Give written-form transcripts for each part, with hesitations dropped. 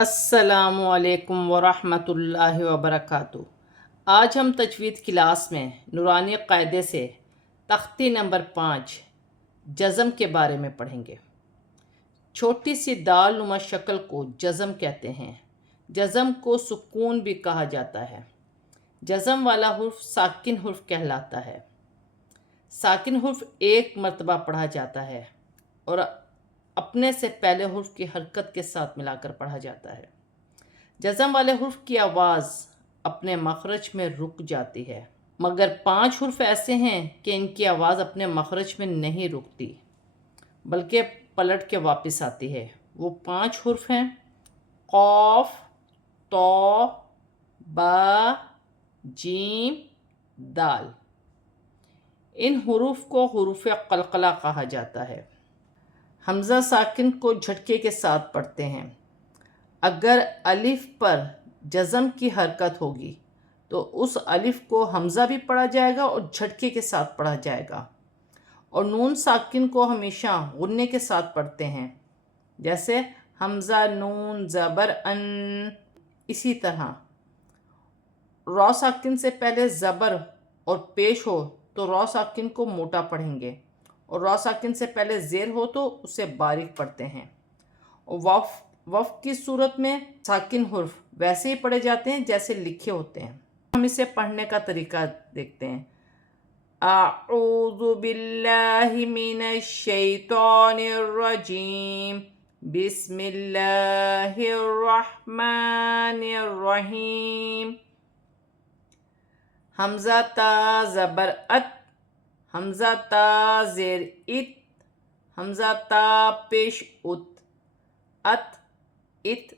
السلام علیکم ورحمۃ اللہ وبرکاتہ۔ آج ہم تجوید کلاس میں نورانی قاعدے سے تختی نمبر 5 جزم کے بارے میں پڑھیں گے۔ چھوٹی سی دال نما شکل کو جزم کہتے ہیں۔ جزم کو سکون بھی کہا جاتا ہے۔ جزم والا حرف ساکن حرف کہلاتا ہے۔ ساکن حرف ایک مرتبہ پڑھا جاتا ہے اور اپنے سے پہلے حرف کی حرکت کے ساتھ ملا کر پڑھا جاتا ہے۔ جزم والے حرف کی آواز اپنے مخرج میں رک جاتی ہے، مگر 5 حرف ایسے ہیں کہ ان کی آواز اپنے مخرج میں نہیں رکتی بلکہ پلٹ کے واپس آتی ہے۔ وہ 5 حرف ہیں: قاف، تو، با، جیم، دال۔ ان حروف کو حروف قلقلہ کہا جاتا ہے۔ حمزہ ساکن کو جھٹکے کے ساتھ پڑھتے ہیں۔ اگر الف پر جزم کی حرکت ہوگی تو اس الف کو حمزہ بھی پڑھا جائے گا اور جھٹکے کے ساتھ پڑھا جائے گا، اور نون ساکن کو ہمیشہ غنے کے ساتھ پڑھتے ہیں، جیسے حمزہ نون زبر ان۔ اسی طرح را ساکن سے پہلے زبر اور پیش ہو تو را ساکن کو موٹا پڑھیں گے، اور را ساکن سے پہلے زیر ہو تو اسے باریک پڑھتے ہیں۔ وقف کی صورت میں ساکن حرف ویسے ہی پڑھے جاتے ہیں جیسے لکھے ہوتے ہیں۔ ہم اسے پڑھنے کا طریقہ دیکھتے ہیں۔ اعوذ باللہ من الشیطان الرجیم، بسم اللہ الرحمن الرحیم۔ حمزہ تا زبر ات، حمزہ تا زیر ات، حمزہ تا پیش ات، ات ات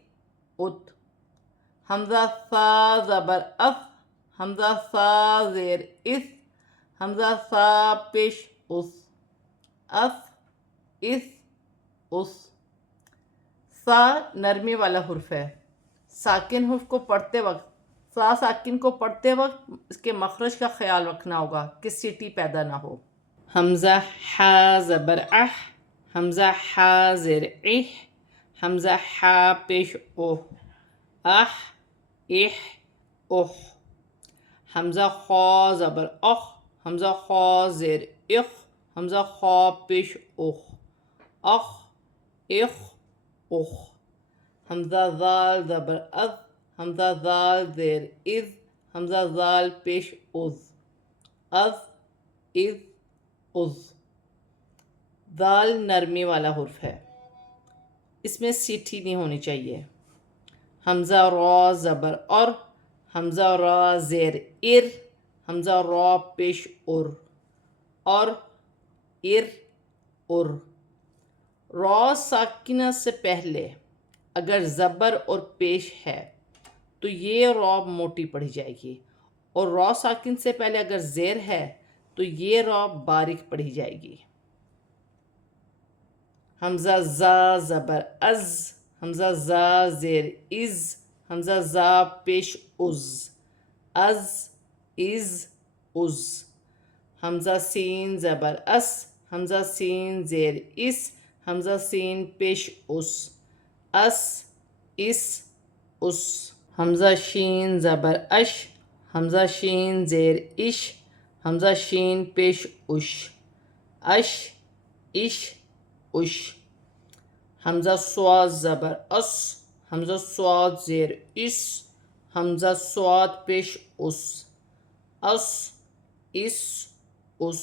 ات۔ حمزہ ثا زبر اف، حمزہ ثا زیر اف، حمزہ ثا پیش اس، اف اس اس۔ سا نرمی والا حرف ہے۔ ساکن حرف کو پڑھتے وقت سا ساکن کو پڑھتے وقت اس کے مخرج کا خیال رکھنا ہوگا کہ سیٹی پیدا نہ ہو۔ حمزہ حا زبر اح، حمزہ حا زیر اح، حمزہ حا پیش اوہ، اح اح اوہ۔ حمزہ خا زبر اخ، حمزہ خا زیر اخ، حمزہ خا پیش اوہ، اخ اخ اوہ۔ حمزہ ذال زبر اذ، حمزہ ذال زیر اذ، حمزہ ذال پیش اذ، اذ اذ اذ۔ ذال نرمی والا حرف ہے، اس میں سیٹھی نہیں ہونی چاہیے۔ حمزہ را زبر اور، حمزہ را زیر ار، حمزہ را پیش ار، اور ار ار۔ را ساکنہ سے پہلے اگر زبر اور پیش ہے تو یہ را موٹی پڑھی جائے گی، اور را ساکن سے پہلے اگر زیر ہے تو یہ را باریک پڑھی جائے گی۔ حمزہ زا زبر از، حمزہ زا زیر از، حمزہ زا پیش از، از از از۔ حمزہ سین زبر اس، حمزہ سین زیر اس، حمزہ سین پیش اس، اس اس اس۔ حمزہ شین زبر اش، حمزہ شین زیر اش، حمزہ شین پیش اش، اش اش اش۔ حمزہ صاد زبر اس، حمزہ صاد زیر اس، حمزہ صاد پیش اس، اس اس اس۔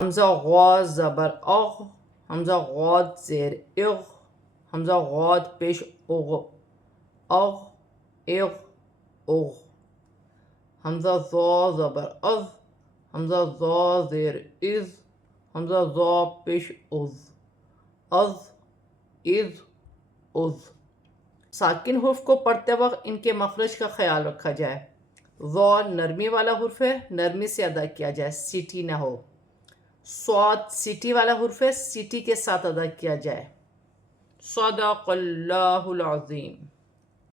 حمزہ غاد زبر اغ، حمزہ غاد زیر اغ، حمزہ غاد پیش اغ، اغ اغ اغ۔ حمزہ ذا زبر اذ، حمزہ ذا زیر اذ، حمزہ ذا پیش اذ، اذ اذ اذ۔ ساکن حرف کو پڑھتے وقت ان کے مخرج کا خیال رکھا جائے۔ ذا نرمی والا حرف ہے، نرمی سے ادا کیا جائے، سیٹی نہ ہو۔ صاد سیٹی والا حرف ہے، سیٹی کے ساتھ ادا کیا جائے۔ صدق اللہ العظیم۔